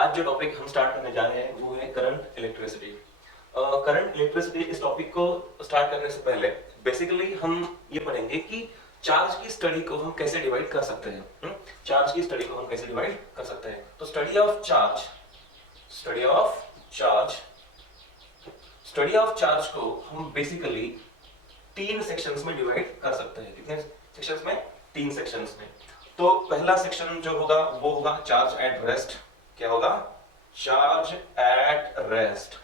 आज जो टॉपिक हम स्टार्ट करने जा रहे हैं वो है करंट इलेक्ट्रिसिटी। करंट इलेक्ट्रिसिटी इस टॉपिक को स्टार्ट करने से पहले बेसिकली हम ये पढ़ेंगे कि चार्ज की स्टडी को हम कैसे डिवाइड कर सकते हैं। चार्ज की स्टडी को हम कैसे डिवाइड कर सकते हैं। तो स्टडी ऑफ चार्ज को हम बेसिकली तीन सेक्शंस में डिवाइड कर सकते हैं। कितने सेक्शंस में? तीन सेक्शंस में। तो पहला सेक्शन जो होगा वो होगा चार्ज एट रेस्ट। क्या होगा? Charge at rest.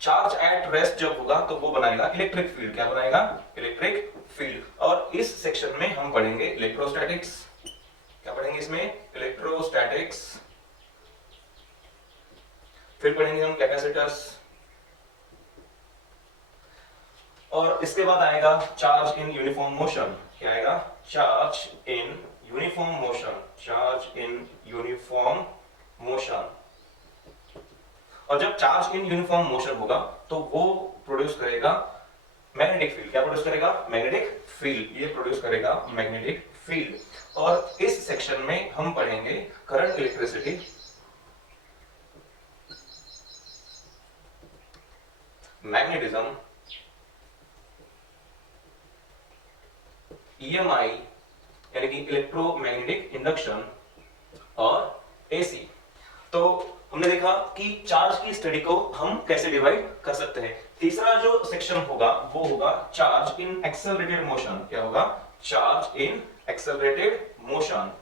Charge at rest जब होगा तो वो बनाएगा इलेक्ट्रिक फील्ड। क्या बनाएगा? Electric field. और इस सेक्शन में हम पढ़ेंगे इलेक्ट्रोस्टैटिक्स। क्या पढ़ेंगे इसमें? इलेक्ट्रोस्टैटिक्स। फिर पढ़ेंगे हम कैपेसिटर्स, और इसके बाद आएगा चार्ज इन यूनिफॉर्म मोशन। क्या आएगा? Charge in uniform motion. Charge in uniform motion. और जब चार्ज इन यूनिफॉर्म मोशन होगा तो वो प्रोड्यूस करेगा मैग्नेटिक फील्ड। क्या प्रोड्यूस करेगा? Magnetic field. ये प्रोड्यूस करेगा मैग्नेटिक फील्ड। और इस सेक्शन में हम पढ़ेंगे करंट इलेक्ट्रिसिटी, मैग्नेटिज्म, EMI यानी कि इलेक्ट्रोमैग्नेटिक इंडक्शन, और AC। तो हमने देखा कि चार्ज की स्टडी को हम कैसे डिवाइड कर सकते हैं। तीसरा जो सेक्शन होगा वो होगा चार्ज इन एक्सेलरेटेड मोशन। क्या होगा? Charge in accelerated motion.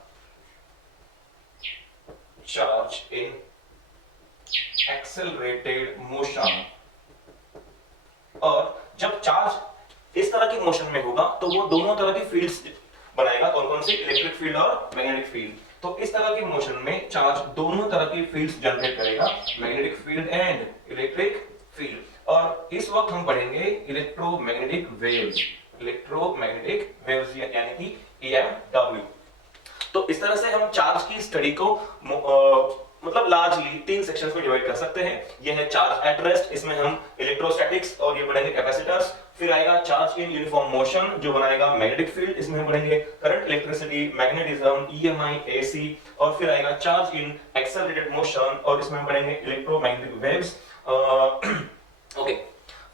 Charge in accelerated motion. और जब चार्ज इस तरह की मोशन में होगा तो वो दोनों तरह की फील्ड्स बनाएगा। कौन कौन सी? इलेक्ट्रिक फील्ड और मैग्नेटिक फील्ड। तो इस तरह की मोशन में चार्ज दोनों तरह की फील्ड्स जनरेट करेगा, magnetic field and electric field. और इस वक्त हम पढ़ेंगे इलेक्ट्रोमैग्नेटिक वेव्स। इलेक्ट्रोमैग्नेटिक वेव्स यानी कि EMW। तो इस तरह से हम चार्ज की स्टडी को मतलब लार्जली तीन सेक्शंस में डिवाइड कर सकते हैं। ये है चार्ज एट रेस्ट, इसमें हम इलेक्ट्रोस्टैटिक्स और ये पढ़ेंगे कैपेसिटर्स। फिर आएगा चार्ज इन यूनिफॉर्म मोशन जो बनाएगा मैग्नेटिक फील्ड, इसमें हम पढ़ेंगे current electricity, magnetism, EMI, AC। और फिर आएगा चार्ज इन एक्सेलरेटेड मोशन और इसमें हम पढ़ेंगे इलेक्ट्रोमैग्नेटिक वेव्स। ओके,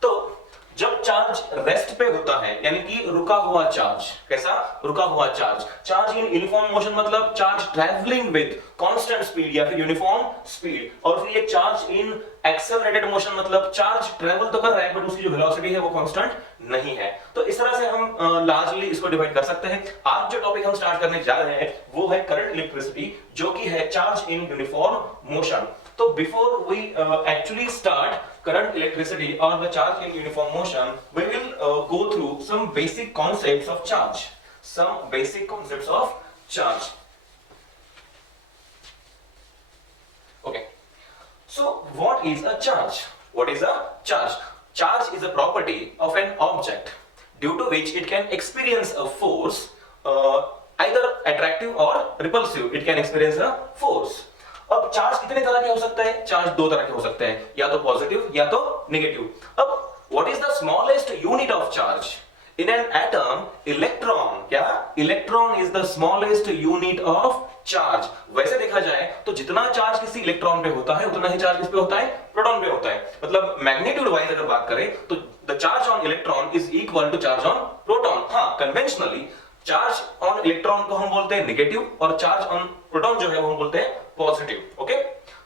तो जब चार्ज रेस्ट पे होता है यानी कि रुका हुआ चार्ज। कैसा? रुका हुआ charge. Charge in uniform motion मतलब charge travelling with constant speed या फिर यूनिफॉर्म स्पीड। और फिर ये चार्ज इन एक्सेलरेटेड मोशन मतलब चार्ज ट्रैवल तो कर रहा है बट उसकी जो वेलोसिटी है वो कांस्टेंट नहीं है। तो इस तरह से हम लार्जली इसको डिवाइड कर सकते हैं। आज जो टॉपिक हम स्टार्ट करने जा रहे हैं वो है करंट इलेक्ट्रिसिटी जो कि है चार्ज इन यूनिफॉर्म मोशन। तो before we actually start current electricity or the charge in uniform motion, we will go through some basic concepts of charge. Some basic concepts of charge. Okay. So what is a charge? What is a charge? Charge is a property of an object due to which it can experience a force, either attractive or repulsive. It can experience a force. अब charge कितने तरह के हो सकते हैं? Charge दो तरह के हो सकते हैं, या तो पॉजिटिव या तो नेगेटिव। अब what is the smallest unit of charge? In an atom electron. क्या? Electron is the smallest unit of charge. वैसे देखा जाए तो जितना चार्ज किसी इलेक्ट्रॉन पे होता है उतना ही चार्ज किस पे होता है? प्रोटॉन पे होता है। मतलब मैग्नीट्यूड वाइज अगर बात करें तो the charge on electron is equal to charge on proton. हाँ, कन्वेंशनली चार्ज ऑन इलेक्ट्रॉन को हम बोलते हैं नेगेटिव और चार्ज ऑन प्रोटॉन जो है वो हम बोलते हैं पॉजिटिव। ओके,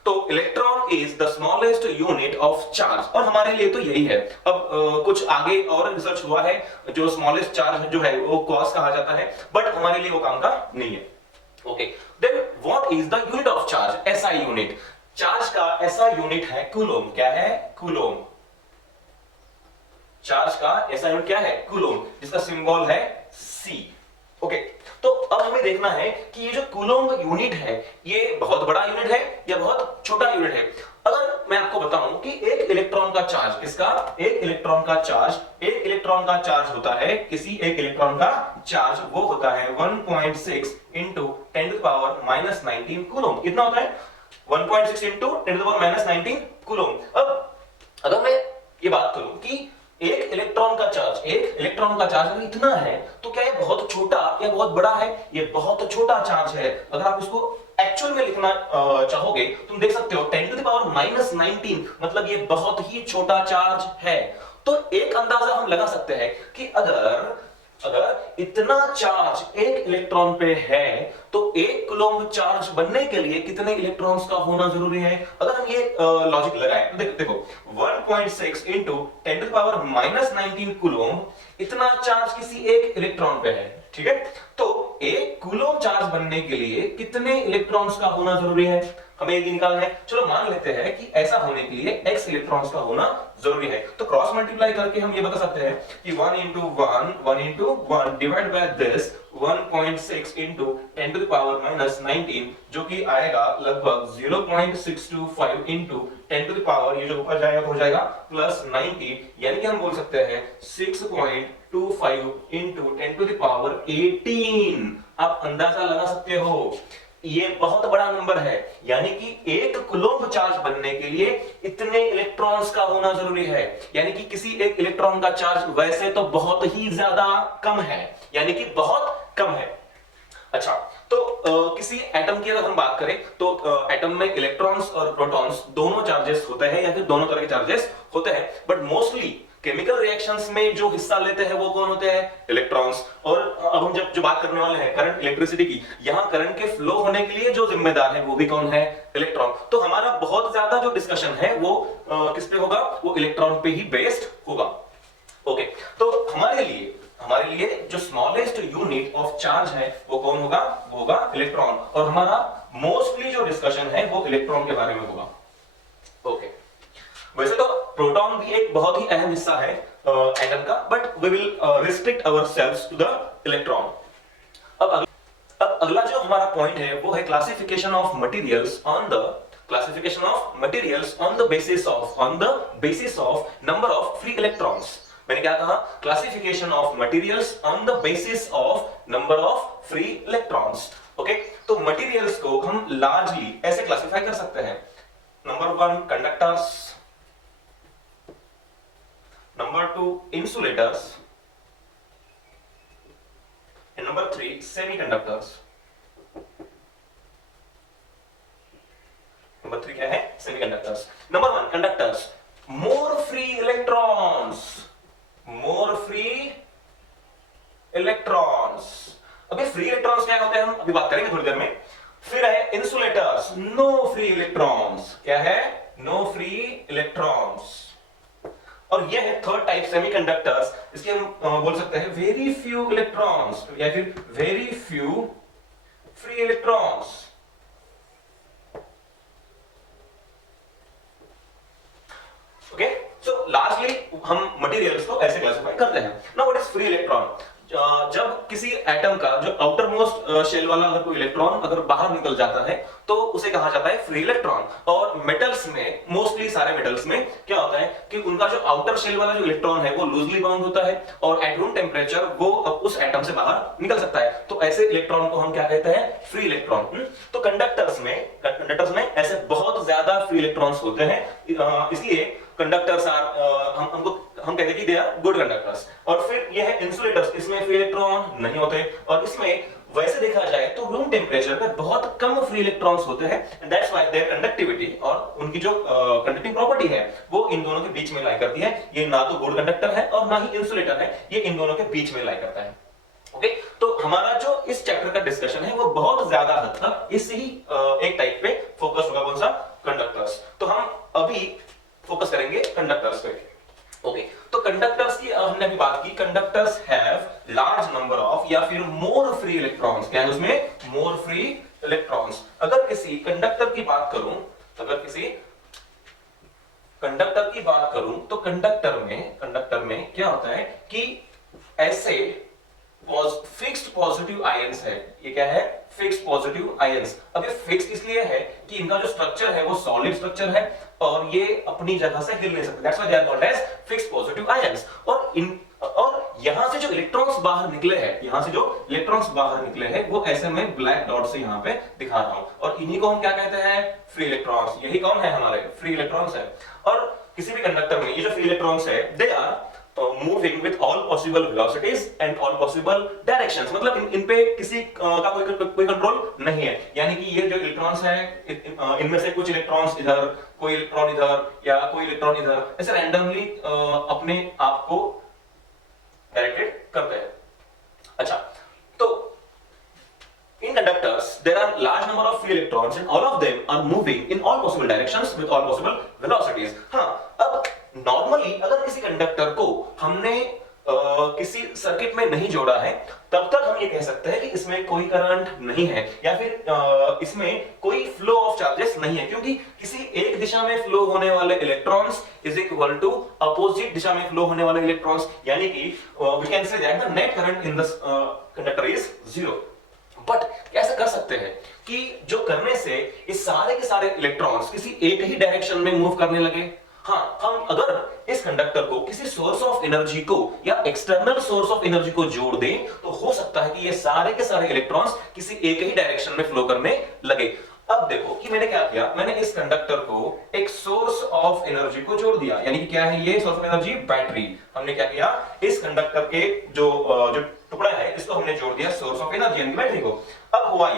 तो electron is the smallest unit of charge और हमारे लिए तो यही है। अब कुछ आगे और रिसर्च हुआ है, जो स्मॉलेस्ट चार्ज जो है वो क्वार्ट्ज कहा जाता है, बट हमारे लिए वो काम का नहीं है। Okay, then what is the unit of charge? SI unit. Charge का SI यूनिट है कूलोम। क्या है? कूलोम। चार्ज का SI यूनिट क्या है? कूलोम, जिसका सिंबल है C। ओके, तो अब हमें देखना है कि ये जो कूलोम यूनिट है ये बहुत बड़ा यूनिट है या बहुत छोटा यूनिट है। अगर मैं आपको बताऊं कि एक इलेक्ट्रॉन का चार्ज, किसका? एक इलेक्ट्रॉन का चार्ज, एक इलेक्ट्रॉन का चार्ज होता है, किसी एक इलेक्ट्रॉन का चार्ज वो होता है 1.6 इंटू 10⁻⁻19 कूलोम। कितना होता है? 1.6 इंटू 10⁻⁻19 कूलोम। अब अगर मैं ये बात करूं कि एक इलेक्ट्रॉन का चार्ज अगर इतना है तो क्या ये बहुत छोटा या बहुत बड़ा है? ये बहुत छोटा चार्ज है। अगर आप इसको एक्चुअल में लिखना चाहोगे, तुम देख सकते हो 10 टू द पावर -19, मतलब ये बहुत ही छोटा चार्ज है। तो एक अंदाजा हम लगा सकते हैं कि अगर इतना चार्ज एक इलेक्ट्रॉन पे है तो एक कूलम्ब चार्ज बनने के लिए कितने इलेक्ट्रॉन्स का होना जरूरी है? अगर हम ये लॉजिक लगाएं तो देखो 1.6 into 10 to the power -19 coulomb, इतना चार्ज किसी एक इलेक्ट्रॉन पे है, ठीक है? तो एक कूलम्ब चार्ज बनने के लिए कितने इलेक्ट्रॉन्स का होना जरूरी है? हमें ये निकालना है। चलो मान लेते हैं कि ऐसा होने के लिए x इलेक्ट्रॉन्स का होना जरूरी है, तो क्रॉस मल्टीप्लाई करके हम ये बता सकते हैं कि 1 into 1 divide by this 1.6 into 10 to the power -19, जो कि आएगा लगभग 0.625 into 10 to the power, ये जो ऊपर जाएगा तो हो जाएगा +90, यानी कि हम बोल सकते हैं 6.25 into 10 to the power 18। आप अंदाजा लगा सकते हो, ये बहुत बड़ा नंबर है, यानी कि एक कूलम्ब चार्ज बनने के लिए इतने इलेक्ट्रॉन्स का होना जरूरी है। यानी कि किसी एक इलेक्ट्रॉन का चार्ज वैसे तो बहुत ही ज्यादा कम है, यानी कि बहुत कम है। अच्छा, तो किसी एटम की अगर हम बात करें तो एटम में इलेक्ट्रॉन्स और प्रोटॉन्स दोनों चार्जेस होते हैं या फिर दोनों तरह के चार्जेस होते हैं, बट मोस्टली केमिकल रिएक्शंस में जो हिस्सा लेते हैं वो कौन होते हैं? इलेक्ट्रॉन्स। और अब हम जो बात करने वाले हैं करंट इलेक्ट्रिसिटी की, यहां करंट के फ्लो होने के लिए जो जिम्मेदार है वो भी कौन है? इलेक्ट्रॉन। तो हमारा बहुत ज्यादा जो डिस्कशन है वो किस पे होगा? वो इलेक्ट्रॉन पे ही बेस्ड होगा। ओके, तो हमारे लिए जो स्मॉलेस्ट यूनिट ऑफ चार्ज है वो कौन होगा? वो होगा इलेक्ट्रॉन। और हमारा मोस्टली जो डिस्कशन है वो इलेक्ट्रॉन के बारे में होगा। ओके, वैसे तो प्रोटॉन भी एक बहुत ही अहम हिस्सा है एटम का, but we will restrict ourselves to the electron. अब अगला जो हमारा पॉइंट है वो है classification of materials on the basis of number of free electrons. मैंने क्या कहा? Classification of materials on the basis of number of free electrons. Okay, तो मटेरियल्स को हम लार्जली ऐसे क्लासिफाई कर सकते हैं। Number 1 conductors, number 2 insulators, and number 3 semiconductors। Number 3 क्या है? Semiconductors. Number 1 conductors, more free electrons। अभी फ्री इलेक्ट्रॉन्स क्या होते हैं हम अभी बात करेंगे थोड़ी देर में। फिर है इंसुलेटर्स, नो फ्री इलेक्ट्रॉन्स। क्या है? No free electrons. और ये है थर्ड टाइप सेमीकंडक्टर्स, इसके हम बोल सकते हैं वेरी फ्यू इलेक्ट्रॉन्स या फिर very few free electrons. Okay, सो लार्जली हम मटेरियल्स को ऐसे क्लासिफाई करते हैं। Now what is free electron? जब किसी एटम का जो आउटर मोस्ट शेल वाला अगर कोई इलेक्ट्रॉन अगर बाहर निकल जाता है तो उसे कहा जाता है फ्री इलेक्ट्रॉन। और मेटल्स में, मोस्टली सारे मेटल्स में क्या होता है कि उनका जो आउटर शेल वाला जो इलेक्ट्रॉन है वो लूजली बाउंड होता है और एट रूम टेम्परेचर वो उस एटम से बाहर निकल सकता है। तो ऐसे इलेक्ट्रॉन को हम क्या कहते हैं? Free electron. तो कंडक्टर्स में ऐसे बहुत ज्यादा फ्री इलेक्ट्रॉन्स होते हैं, इसलिए कंडक्टर्स हम कहते हैं कि दे आर गुड कंडक्टर्स। और फिर यह है इंसुलेटर्स, इसमें फ्री इलेक्ट्रॉन नहीं होते और इसमें वैसे देखा जाए तो रूम टेम्परेचर पे बहुत कम फ्री इलेक्ट्रॉन्स होते हैं, and that's why their conductivity और उनकी जो कंडक्टिंग प्रॉपर्टी है वो इन दोनों के बीच में लाई करती है। ये ना तो गुड कंडक्टर है और ना ही इंसुलेटर है, ये इन दोनों के बीच में लाई करता है। ओके, तो हमारा जो इस चैप्टर का डिस्कशन है वो बहुत ज्यादा हद तक इस ही एक टाइप पे फोकस होगा। कौन सा? कंडक्टर्स। तो हम अभी फोकस करेंगे कंडक्टर्स पे। ओके, तो कंडक्टर्स की हमने अभी बात की। Conductors have large number of या फिर मोर फ्री इलेक्ट्रॉन्स। क्या है उसमें? More free electrons. अगर किसी कंडक्टर की बात करूं तो कंडक्टर में क्या होता है कि ऐसे फिक्स्ड पॉजिटिव आयंस है। ये क्या है? Fixed positive ions. अब ये फिक्स्ड इसलिए है कि इनका जो स्ट्रक्चर है वो सॉलिड स्ट्रक्चर है और ये अपनी जगह से हिल नहीं सकते। That's why they are called as fixed positive ions. और यहां से जो इलेक्ट्रॉन्स बाहर निकले हैं वो ऐसे में ब्लैक डॉट से यहां पे दिखा रहा हूं, और इन्हीं को हम क्या कहते हैं? Free electrons. यही कौन है? हमारे फ्री इलेक्ट्रॉन्स है। और किसी भी कंडक्टर में ये जो फ्री इलेक्ट्रॉन्स है they are moving with all possible velocities and all possible directions, मतलब इन पे किसी का कोई कंट्रोल नहीं है। यानी कि ये जो इलेक्ट्रॉन्स है, इनमें से कुछ इलेक्ट्रॉन्स इधर, कोई इलेक्ट्रॉन इधर या कोई इलेक्ट्रॉन इधर, ऐसे रैंडमली अपने आप को डायरेक्टेड करते हैं। अच्छा, तो in conductors there are large number of free electrons and all of them are moving in all possible directions with all possible velocities। हाँ, अब नॉर्मली अगर किसी कंडक्टर को हमने किसी सर्किट में नहीं जोड़ा है, तब तक हम ये कह सकते हैं कि इसमें कोई करंट नहीं है या फिर इसमें कोई फ्लो ऑफ चार्जेस नहीं है, क्योंकि किसी एक दिशा में फ्लो होने वाले electrons is equal to opposite दिशा में फ्लो होने वाले इलेक्ट्रॉन्स, यानी कि we can say that the net current in the conductor is zero. But कैसे कर सकते हैं कि जो करने से इस सारे के सारे इलेक्ट्रॉन्स किसी एक ही डायरेक्शन में मूव करने लगे? हाँ, हम अगर इस कंडक्टर को किसी सोर्स ऑफ एनर्जी को या एक्सटर्नल सोर्स ऑफ एनर्जी को जोड़ दें, तो हो सकता है कि ये सारे के सारे इलेक्ट्रॉन्स किसी एक ही डायरेक्शन में फ्लो करने लगे। अब देखो कि मैंने क्या किया, मैंने इस कंडक्टर को एक सोर्स ऑफ एनर्जी को जोड़ दिया, यानी कि क्या है ये सोर्स ऑफ एनर्जी? बैटरी। हमने क्या किया, इस कंडक्टर के जो टुकड़ा है इसको हमने जोड़ दिया सोर्स ऑफ एनर्जी यानी बैटरी को। अब हुआ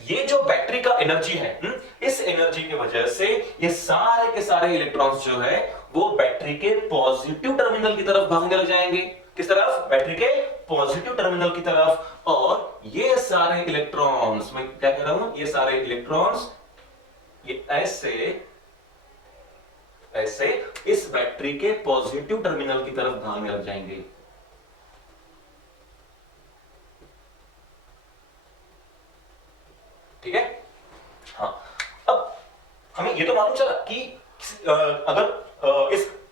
ये जो बैटरी का एनर्जी है, इस एनर्जी की वजह से ये सारे के सारे इलेक्ट्रॉन्स जो है वो बैटरी के पॉजिटिव टर्मिनल की तरफ भागने लग जाएंगे। किस तरफ? बैटरी के पॉजिटिव टर्मिनल की तरफ। और ये सारे इलेक्ट्रॉन्स, मैं क्या कह रहा हूं, ये सारे इलेक्ट्रॉन्स ये ऐसे इस बैटरी के पॉजिटिव टर्मिनल की तरफ भागने लग जाएंगे। ठीक है? हाँ, अब हमें ये तो मालूम चला कि अगर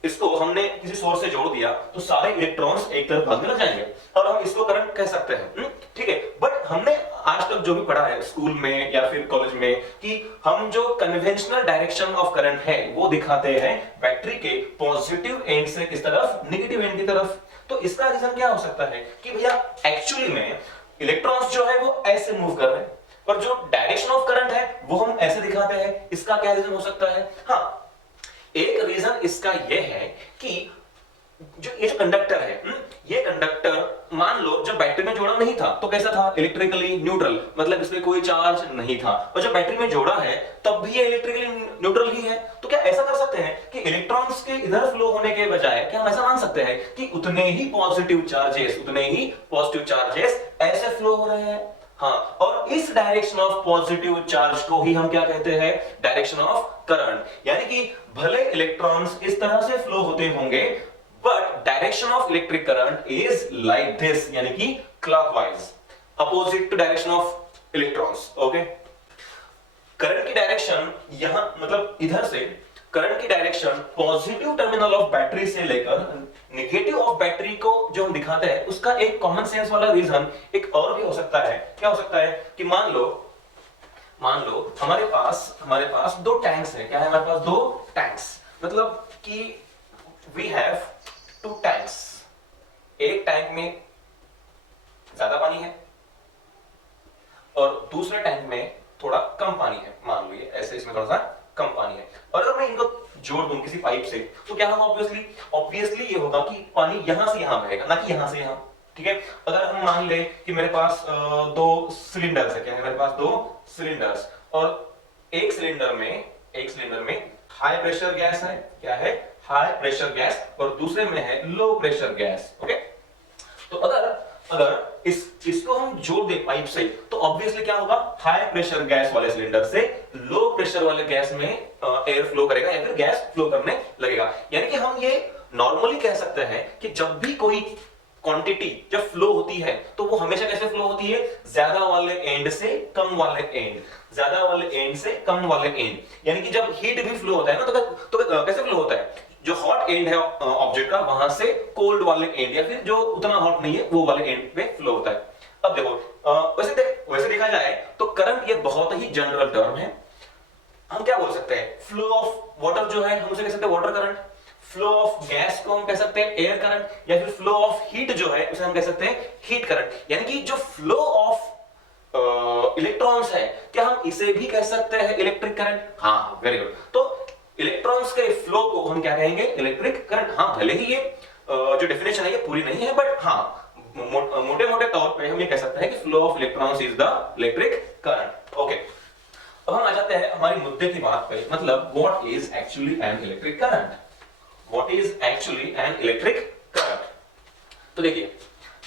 इसको हमने किसी सोर्स से जोड़ दिया तो सारे इलेक्ट्रॉन्स एक तरफ भागने लग जाएंगे और हम इसको करंट कह सकते हैं। ठीक है, बट हमने आज तक जो भी पढ़ा है स्कूल में या फिर कॉलेज में कि हम जो कन्वेंशनल डायरेक्शन ऑफ करंट है वो दिखाते हैं बैटरी के पॉजिटिव एंड से किस तरफ? नेगेटिव एंड की तरफ। तो इसका रीजन क्या हो सकता है कि भैया एक्चुअली में इलेक्ट्रॉन्स जो है वो ऐसे मूव कर रहे हैं, पर जो डायरेक्शन ऑफ करंट है वो हम ऐसे दिखाते हैं। इसका क्या रीजन हो सकता है? हाँ, एक रीजन इसका यह है कि ये जो कंडक्टर है, ये कंडक्टर मान लो जब बैटरी में जोड़ा नहीं था तो कैसा था? इलेक्ट्रिकली न्यूट्रल, मतलब इसमें कोई चार्ज नहीं था। और जब बैटरी में जोड़ा है तब भी ये इलेक्ट्रिकली न्यूट्रल ही है। तो क्या ऐसा कर सकते हैं कि इलेक्ट्रॉन्स के इधर फ्लो होने के बजाय क्या हम ऐसा मान सकते हैं कि उतने ही पॉजिटिव चार्जेस ऐसे फ्लो हो रहे हैं? हाँ, और इस डायरेक्शन ऑफ पॉजिटिव चार्ज को ही हम क्या कहते हैं? Direction of current. यानी कि भले इलेक्ट्रॉन्स इस तरह से फ्लो होते होंगे, but direction of electric current is like this, यानी कि clockwise, opposite to direction of electrons. Okay, current की डायरेक्शन यहां मतलब इधर से, करंट की direction positive terminal of battery से लेकर नेगेटिव ऑफ बैटरी को जो हम दिखाते हैं, उसका एक कॉमन सेंस वाला रीजन एक और भी हो सकता है। क्या हो सकता है कि मान लो हमारे पास दो टैंक्स है। क्या है हमारे पास? दो टैंक्स, मतलब कि वी हैव टू टैंक्स। एक टैंक में ज्यादा पानी है और दूसरे टैंक में थोड़ा कम पानी है। मान लो ये ऐसे, इसमें थोड़ा सा कम पानी है, और अगर मैं इनको जोड़ दूं किसी पाइप से तो क्या होगा? ऑब्वियसली ये होगा कि पानी यहां से यहां बहेगा, ना कि यहां से यहां। ठीक है, अगर हम मान ले कि मेरे पास दो सिलेंडर्स है। क्या है मेरे पास? दो सिलेंडर्स, और एक सिलेंडर में हाई प्रेशर गैस है। क्या है? हाई प्रेशर गैस, और दूसरे में है लो प्रेशर गैस। ओके, तो अगर इसको हम जोड़ दे पाइप से तो ऑब्वियसली क्या होगा? हाई प्रेशर गैस वाले सिलेंडर से लो प्रेशर वाले गैस में एयर फ्लो करेगा या फिर गैस फ्लो करने लगेगा। यानी कि हम ये नॉर्मली कह सकते हैं कि जब भी कोई क्वांटिटी जब फ्लो होती है तो वो हमेशा कैसे फ्लो होती है? ज्यादा वाले एंड से कम वाले एंड, ज्यादा वाले एंड से कम वाले एंड। यानी कि जब हीट भी फ्लो होता है ना तो कैसे फ्लो होता है? जो हॉट एंड है ऑब्जेक्ट का, वहां से कोल्ड वाले एंड या फिर जो उतना हॉट नहीं है वो वाले एंड पे फ्लो होता है। अब देखो वैसे देखा जाए तो करंट ये बहुत ही जनरल टर्म है। हम क्या बोल सकते हैं? फ्लो ऑफ वाटर जो है हम उसे कह सकते हैं water current, flow of gas को हम कह सकते हैं एयर करंट, या फिर फ्लो ऑफ हीट जो है उसे हम कह सकते हैं हीट करंट। यानी कि जो फ्लो ऑफ इलेक्ट्रॉन्स है, क्या हम इसे भी कह सकते हैं इलेक्ट्रिक करंट? हाँ, वेरी गुड। तो इलेक्ट्रॉन्स के फ्लो को हम क्या कहेंगे? Electric current. हाँ, भले ही ये जो डेफिनेशन है ये पूरी नहीं है, बट हाँ मोटे मोटे तौर पे हम ये कह सकते हैं कि flow of electrons is the electric current. Okay, अब हम आ जाते हैं हमारी मुद्दे की बात पे, मतलब what is actually an electric current, what is actually an electric current. तो देखिए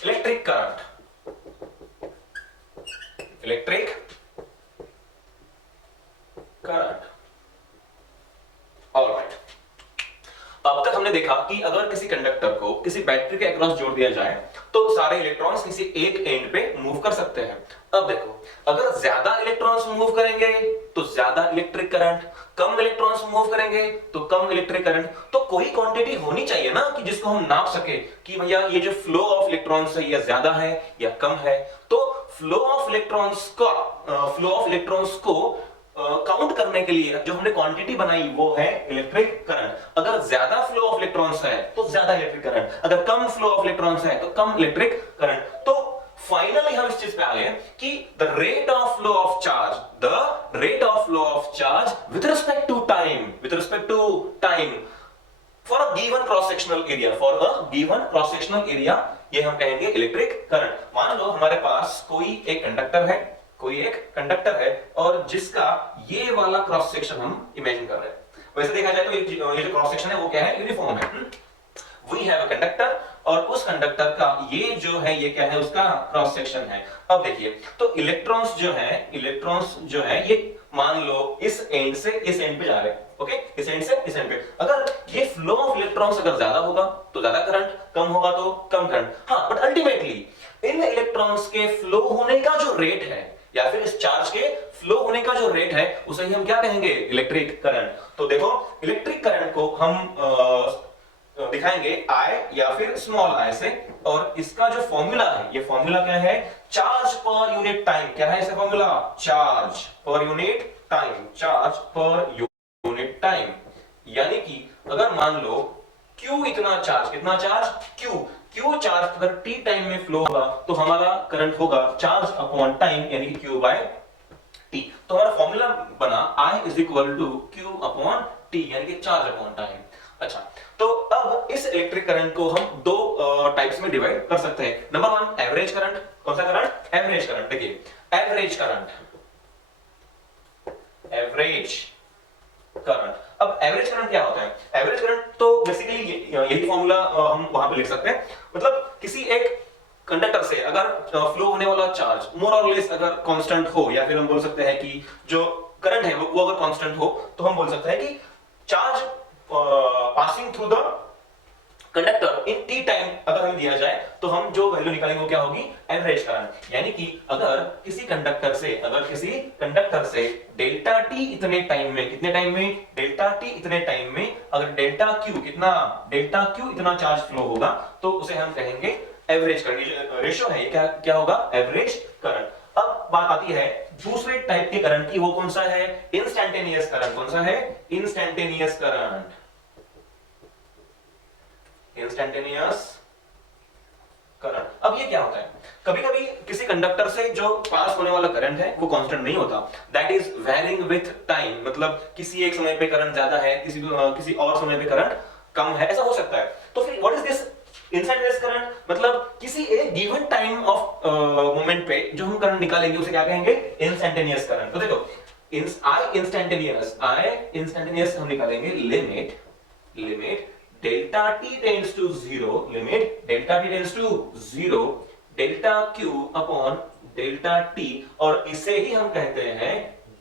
electric current, electric current, alright. अब तक हमने देखा कि अगर किसी कंडक्टर को किसी बैटरी के अक्रॉस जोड़ दिया जाए तो सारे इलेक्ट्रॉन्स किसी एक एंड पे मूव कर सकते हैं। अब देखो, अगर ज्यादा इलेक्ट्रॉन्स मूव करेंगे तो ज्यादा इलेक्ट्रिक करंट, कम इलेक्ट्रॉन्स मूव करेंगे तो कम इलेक्ट्रिक करंट। तो कोई क्वांटिटी होनी चाहिए ना कि जिसको हम नाप सके कि भैया ये जो फ्लो ऑफ इलेक्ट्रॉन्स है ये ज्यादा है या कम है। तो फ्लो ऑफ इलेक्ट्रॉन्स को काउंट करने के लिए जो हमने क्वांटिटी बनाई वो है इलेक्ट्रिक करंट। अगर ज्यादा फ्लो ऑफ इलेक्ट्रॉन्स है तो ज्यादा इलेक्ट्रिक करंट, अगर कम फ्लो ऑफ इलेक्ट्रॉन्स है तो कम इलेक्ट्रिक करंट। तो फाइनली हम इस चीज पे आ गए कि the rate of flow of charge with respect to time for a given cross sectional area, ये हम कहेंगे इलेक्ट्रिक करंट। मान लो हमारे पास कोई एक कंडक्टर है और जिसका ये वाला क्रॉस सेक्शन हम इमेजिन कर रहे हैं। वैसे देखा जाए तो ये जो क्रॉस सेक्शन है वो क्या है, यूनिफॉर्म है। वी हैव अ कंडक्टर और उस कंडक्टर का ये जो है ये क्या है, उसका क्रॉस सेक्शन है। अब देखिए तो इलेक्ट्रॉन्स जो है ये मान लो इस एंड से इस एंड पे जा रहे हैं। ओके, इस एंड से इस एंड पे। अगर ये फ्लो ऑफ इलेक्ट्रॉन्स अगर ज्यादा होगा तो ज्यादा करंट, कम होगा तो कम करंट। हाँ, बट अल्टीमेटली इन इलेक्ट्रॉन्स के फ्लो होने का जो रेट है या फिर इस चार्ज के फ्लो होने का जो रेट है उसे ही हम क्या कहेंगे, इलेक्ट्रिक करंट। तो देखो इलेक्ट्रिक करंट को हम दिखाएंगे I या फिर स्मॉल i से, और इसका जो फॉर्मूला है, ये फॉर्मूला क्या है, चार्ज पर यूनिट टाइम। क्या है इसका formula, charge per unit time. यानी कि अगर मान लो Q इतना चार्ज, कितना चार्ज, Q चार्ज अगर t टाइम में फ्लो होगा तो हमारा करंट होगा चार्ज अपॉन टाइम, यानी कि Q बाय t। तो हमारा फॉर्मूला बना I is equal to Q upon t, यानी कि चार्ज अपॉन टाइम। अच्छा, तो अब इस इलेक्ट्रिक करंट को हम दो टाइप्स में डिवाइड कर सकते हैं। Number one, average current. कौन सा करंट, एवरेज करंट। देखिए एवरेज करंट, अब एवरेज करंट क्या होता है, एवरेज करंट तो बेसिकली यही फॉर्मूला हम वहां पे लिख सकते हैं। मतलब किसी एक कंडक्टर से अगर फ्लो होने वाला चार्ज मोर और लेस अगर कांस्टेंट हो, या फिर हम बोल सकते हैं कि जो करंट है वो अगर कांस्टेंट हो, तो हम बोल सकते हैं कि charge passing through the conductor in t time अगर हमें दिया जाए तो हम जो वैल्यू निकालेंगे वो क्या होगी, एवरेज करंट। यानी कि अगर किसी कंडक्टर से डेल्टा t इतने टाइम में, कितने टाइम में, डेल्टा t इतने टाइम में अगर डेल्टा q इतना चार्ज फ्लो होगा तो उसे हम कहेंगे एवरेज करंट। रेशियो है ये क्या होगा, एवरेज करंट। अब बात आती है दूसरे टाइप के करंट की, वो कौन सा है, इंस्टैन्टेनियस करंट। कौन सा है, इंस्टैन्टेनियस करंट। अब ये क्या होता है, कभी कभी किसी कंडक्टर से जो पास होने वाला करंट है वो कांस्टेंट नहीं होता, that is varying with time. मतलब किसी एक समय पे करंट ज्यादा है, किसी और समय पे करंट कम है, ऐसा हो सकता है। तो फिर what is this instantaneous current, मतलब किसी एक गिवन टाइम ऑफ मोमेंट पे जो हम करंट निकालेंगे उसे क्या कहेंगे, इंस्टैन्टेनियस करंट। तो देखो I इंस्टैन्टेनियस हम निकालेंगे limit delta t tends to zero, delta q upon delta t, और इसे ही हम कहते हैं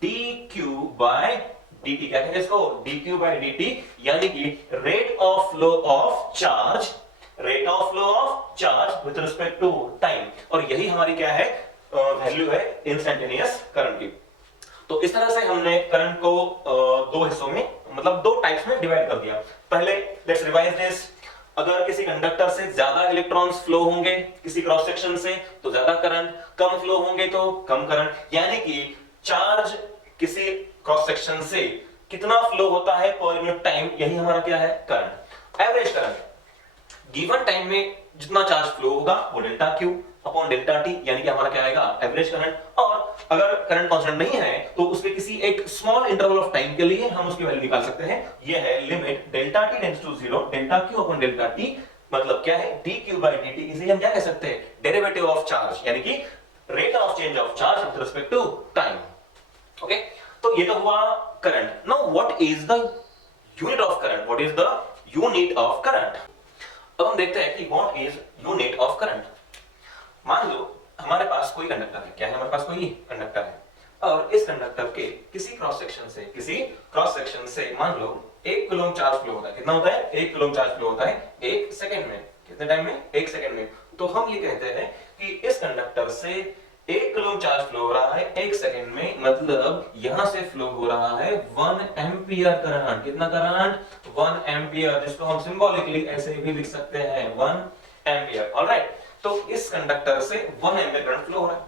dq बाय dt। क्या कहते हैं इसको, dq बाय dt, यानी कि rate of flow of charge with respect to time. और यही हमारी क्या है, वैल्यू है इंस्टैन्टेनियस करंट की। तो इस तरह से हमने करंट को दो हिस्सों में, मतलब दो टाइप्स में डिवाइड कर दिया। पहले लेट्स रिवाइज दिस, अगर किसी कंडक्टर से ज्यादा इलेक्ट्रॉन्स फ्लो होंगे किसी क्रॉस सेक्शन से तो ज्यादा करंट, कम फ्लो होंगे तो कम करंट। यानी कि चार्ज किसी क्रॉस सेक्शन से कितना फ्लो होता है पर यूनिट टाइम, यही हमारा क्या है, current. Average current, given time में जितना चार्ज फ्लो होगा वो delta q upon delta t, यानी कि हमारा क्या आएगा, एवरेज करंट। और अगर करंट कांस्टेंट नहीं है तो उसके किसी एक स्मॉल इंटरवल ऑफ टाइम के लिए हम उसकी वैल्यू निकाल सकते हैं। ये है limit delta t tends to zero, delta q upon delta t, मतलब क्या है, dq by dt, इसे हम क्या कह सकते हैं, डेरिवेटिव ऑफ चार्ज, यानी कि rate of change of charge with respect to time. Okay, तो ये तो हुआ current. Now what is the unit of current, what is the unit of current. अब हम देखते हैं कि what is unit of current. मान लो हमारे पास कोई कंडक्टर है, क्या है, हमारे पास कोई कंडक्टर है, और इस कंडक्टर के किसी क्रॉस सेक्शन से मान लो 1 कूलम चार्ज फ्लो होता है। कितना होता है, 1 कूलम चार्ज फ्लो होता है 1 सेकंड में। कितने टाइम में, 1 सेकंड में। तो हम ये कहते हैं कि इस कंडक्टर से 1 कूलम चार्ज फ्लो हो रहा है 1 सेकंड में, मतलब यहां से फ्लो हो रहा है 1 एंपियर करंट। कितना करंट, 1 एंपियर, जिसको हम सिंबॉलिकली ऐसे भी लिख सकते हैं 1 एंपियर। ऑलराइट, तो इस कंडक्टर से 1 एंपियर करंट फ्लो हो रहा है,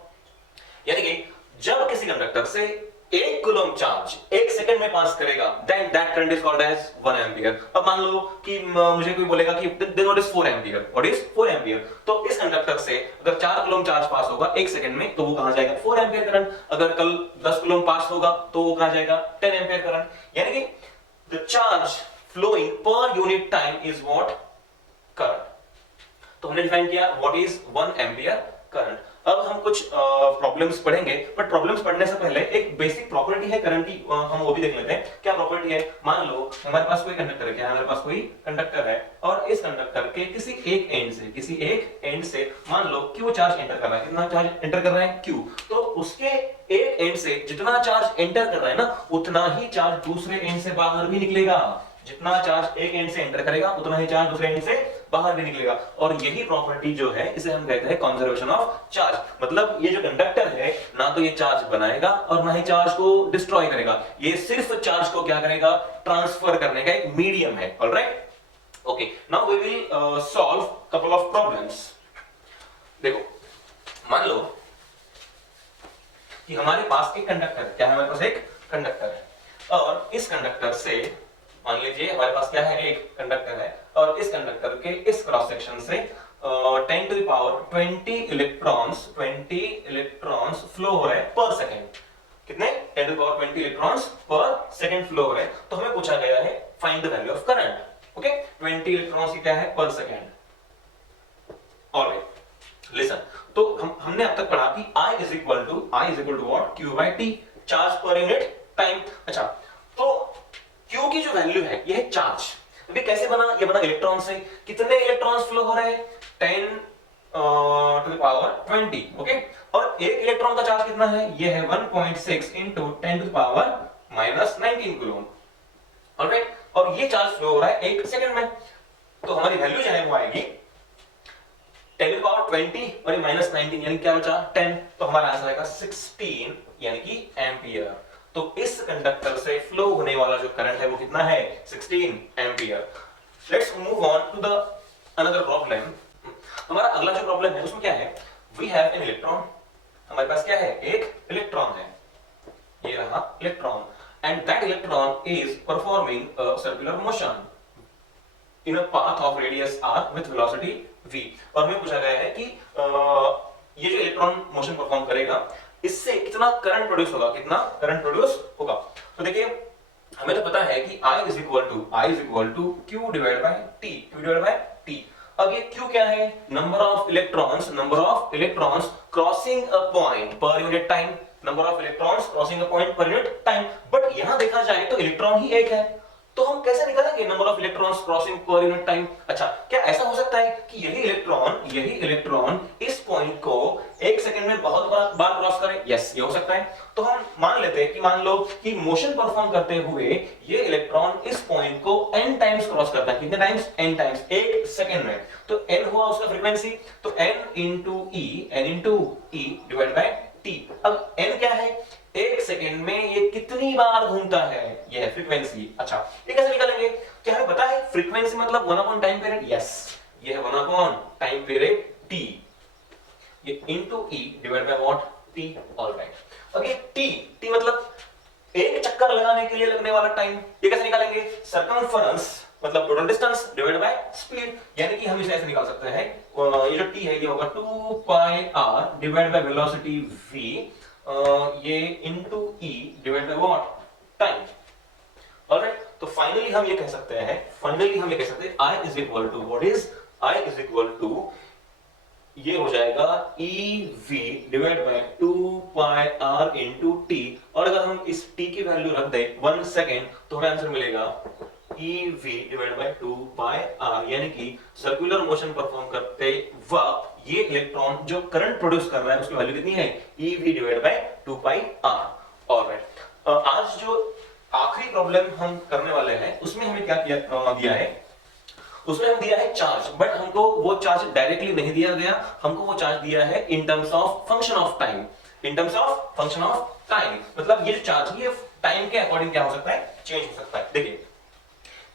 यानी कि जब किसी कंडक्टर से 1 कूलम चार्ज 1 सेकंड में पास करेगा, then that current is called as 1 ampere. अब मान लो कि मुझे कोई बोलेगा कि then what is 4 ampere, what is 4 ampere. तो इस कंडक्टर से अगर 4 कूलम चार्ज पास होगा 1 सेकंड में, तो वो कहां जाएगा, 4 एंपियर करंट। अगर कल 10 कूलम पास होगा तो वो कहां जाएगा, 10 एंपियर करंट। यानी कि the charge flowing per unit time is what, current. तो हमने डिफाइन किया व्हाट इज 1 एंपियर करंट। अब हम कुछ प्रॉब्लम्स पढ़ेंगे, बट प्रॉब्लम्स पढ़ने से पहले एक बेसिक प्रॉपर्टी है करंट की, हम वो भी देख लेते हैं। क्या प्रॉपर्टी है, मान लो हमारे पास कोई कंडक्टर है, क्या हमारे पास कोई कंडक्टर है, और इस कंडक्टर के किसी एक एंड से मान लो Q चार्ज एंटर कर रहा है। कितना चार्ज एंटर कर रहा है, Q। तो उसके एक एंड से जितना चार्ज एंटर कर रहा है ना, उतना ही चार्ज दूसरे एंड से बाहर भी निकलेगा। जितना चार्ज एक एंड से एंटर करेगा, उतना ही चार्ज दूसरे एंड से बाहर भी निकलेगा। और यही प्रॉपर्टी जो है, इसे हम कहते हैं कंजर्वेशन ऑफ चार्ज। मतलब ये जो कंडक्टर है, ना तो ये चार्ज बनाएगा और ना ही चार्ज को डिस्ट्रॉय करेगा, ये सिर्फ चार्ज को क्या करेगा, ट्रांसफर करने का एक मीडियम है। Alright, okay, now we will solve couple of problems. देखो, मान लो कि हमारे पास एक कंडक्टर है, क्या है, हमारे पास एक कंडक्टर है, और इस कंडक्टर से मान लीजिए हमारे पास क्या है, एक कंडक्टर है, और इस कंडक्टर के इस क्रॉस सेक्शन से 10 to the power 20 electrons flow हो रहे हैं पर सेकंड। कितने, 10 to the power 20 electrons per second flow हो रहे हैं। तो हमें पूछा गया है find the value of current. Okay, 20 electrons की क्या है, पर सेकंड। ऑलराइट, लिसन, तो हमने अब तक पढ़ा कि I is equal to what, Q by T, charge per unit time. अच्छा, तो Q की जो वैल्यू है ये है चार्ज। अभी कैसे बना, ये बना इलेक्ट्रॉन से। कितने इलेक्ट्रॉन्स फ्लो हो रहे हैं, 10 टू द पावर 20। ओके, और एक इलेक्ट्रॉन का चार्ज कितना है, ये है 1.6 into 10 to the power -19 coulomb. Alright, और ये चार्ज फ्लो हो रहा है 1 सेकंड में। तो हमारी वैल्यू जो है वो आएगी 10 टू द पावर 20 और -19, यानी क्या बचा, 10। तो हमारा आंसर आएगा 16, यानी कि एंपियर। तो इस कंडक्टर से फ्लो होने वाला जो करंट है वो कितना है, 16 ampere. Let's move on to the another problem. हमारा अगला जो प्रॉब्लम है उसमें क्या है, वी हैव एन इलेक्ट्रॉन। हमारे पास क्या है, एक इलेक्ट्रॉन है, ये रहा electron, and that electron is performing a circular motion in a path of radius r with velocity v। और हमें पूछा गया है कि ये जो इलेक्ट्रॉन मोशन परफॉर्म करेगा, इससे कितना करंट प्रोड्यूस होगा, कितना करंट प्रोड्यूस होगा। तो देखिए, हमें तो पता है कि I is equal to Q divide by T। अब ये Q क्या है, number of electrons crossing a point per unit time, number of electrons crossing a point per unit time. But यहां देखा जाए तो इलेक्ट्रॉन ही एक है, तो हम कैसे निकालेंगे नंबर ऑफ इलेक्ट्रॉन्स क्रॉसिंग पर यूनिट टाइम। अच्छा, क्या ऐसा हो सकता है कि यही इलेक्ट्रॉन इस पॉइंट को 1 सेकंड में बहुत बार क्रॉस करे? यस, ये हो सकता है। तो हम मान लेते हैं कि मान लो कि मोशन परफॉर्म करते हुए ये इलेक्ट्रॉन इस पॉइंट को n टाइम्स क्रॉस करता है। कितने टाइम्स, n टाइम्स 1 सेकंड में। तो n हुआ उसका फ्रीक्वेंसी, तो n into E divide by t। अब n क्या है, 1 सेकंड में ये कितनी बार घूमता है, ये है फ्रीक्वेंसी। अच्छा, ये कैसे निकालेंगे, क्या हमें पता है फ्रीक्वेंसी मतलब 1 अपॉन टाइम पीरियड? यस, ये है 1 अपॉन टाइम पीरियड t, ये into e divide by what, t। Alright, okay, t मतलब एक चक्कर लगाने के लिए लगने वाला टाइम। ये कैसे निकालेंगे, सर्कमफरेंस मतलब total distance divide by speed, यानी कि हम इसे ऐसे निकाल सकते हैं, ये जो t है ये होगा 2 pi r divide by velocity v, ये into e divide by what, time. Alright, तो फाइनली हम ये कह सकते हैं I is equal to what is I is equal to ये हो जाएगा EV divide by 2 pi R into T, और अगर हम इस t की वैल्यू रख दें 1 सेकेंड तो हमें आंसर मिलेगा EV divide by 2 pi R, यानी कि सर्कुलर मोशन परफॉर्म करते वक्त ये इलेक्ट्रॉन जो करंट प्रोड्यूस कर रहा है उसकी वैल्यू कितनी है EV divide by 2 pi R। Alright, आज जो आखिरी प्रॉब्लम हम करने वाले हैं उसमें हमें क्या दिया है, उसमें हम दिया है चार्ज, बट हमको वो चार्ज डायरेक्टली नहीं दिया गया, हमको वो चार्ज दिया है in terms of function of time, in terms of function of time. मतलब ये जो चार्ज है टाइम के अकॉर्डिंग क्या हो सकता है, चेंज हो सकता है। देखिए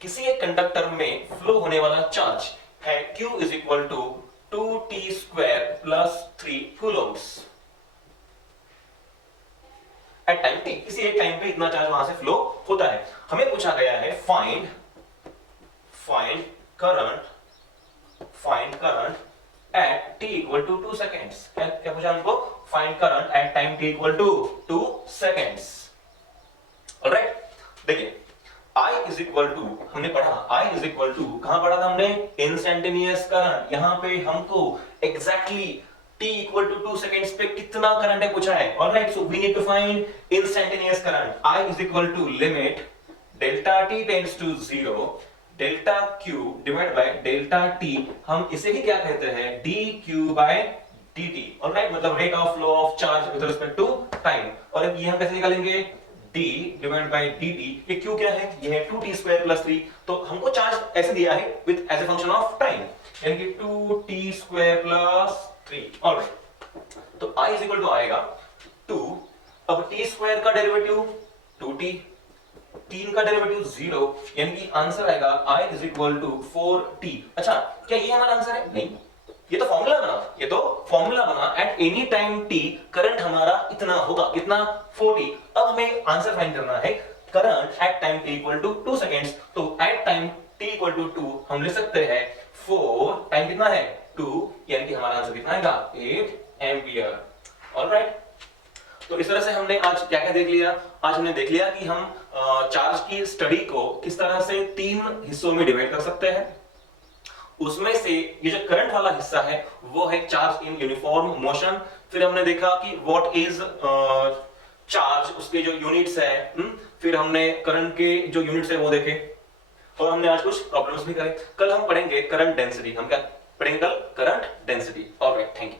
किसी एक कंडक्टर में फ्लो होने वाला चार्ज है Q is equal to 2t square plus 3 coulombs at time t, किसी एक टाइम पे इतना चार्ज वहां से फ्लो होता है। हमें पूछा गया है find current at t equal to 2 seconds। क्या पूछा हमको, find current at time t equal to 2 seconds। Alright, देखिए I is equal to, हमने पढ़ा I is equal to, कहां पढ़ा था हमने, इंस्टेंटेनियस करंट। यहां पे हमको exactly t equal to 2 seconds पे कितना करंट है पूछा है। Alright, so we need to find instantaneous current. I is equal to limit delta t tends to 0 delta Q divide by delta T, हम इसे ही क्या कहते हैं, dQ बाय dt। ऑलराइट, मतलब rate of flow of charge with respect to time. और ये हम कैसे निकालेंगे, d डिवाइड बाय dt, ये Q क्या है, ये है 2t स्क्वायर प्लस 3, तो हमको चार्ज ऐसे दिया है with as a function of time, यानी कि 2t स्क्वायर प्लस 3। ऑलराइट, तो I इज इक्वल टू आएगा 2, अब t स्क्वायर का डेरिवेटिव 2t, 3 का डेरिवेटिव 0, यानी कि आंसर आएगा I is equal to 4t। अच्छा, क्या ये हमारा आंसर है, नहीं, ये तो फॉर्मूला बना at any time t current हमारा इतना होगा, कितना, 4t। अब हमें आंसर फाइंड करना है current at time t equal to 2 seconds, तो at time t equal to 2 हम ले सकते हैं 4 टाइम कितना है 2, यानी कि हमारा आंसर कितना आएगा 8 एम्पियर। ऑलराइट, तो इस तरह से हमने आज क्या क्या देख लिया, आज हमने देख लिया कि हम चार्ज की स्टडी को किस तरह से 3 हिस्सों में डिवाइड कर सकते हैं। उसमें से ये जो करंट वाला हिस्सा है वो है चार्ज इन यूनिफॉर्म मोशन। फिर हमने देखा कि व्हाट इज चार्ज, उसके जो यूनिट्स है, फिर हमने करंट के जो यूनिट्स है वो देखे, और हमने आज कुछ प्रॉब्लम्स भी करे। कल हम पढ़ेंगे करंट डेंसिटी, हम क्या पढ़ेंगे कल, current density. Alright, thank you.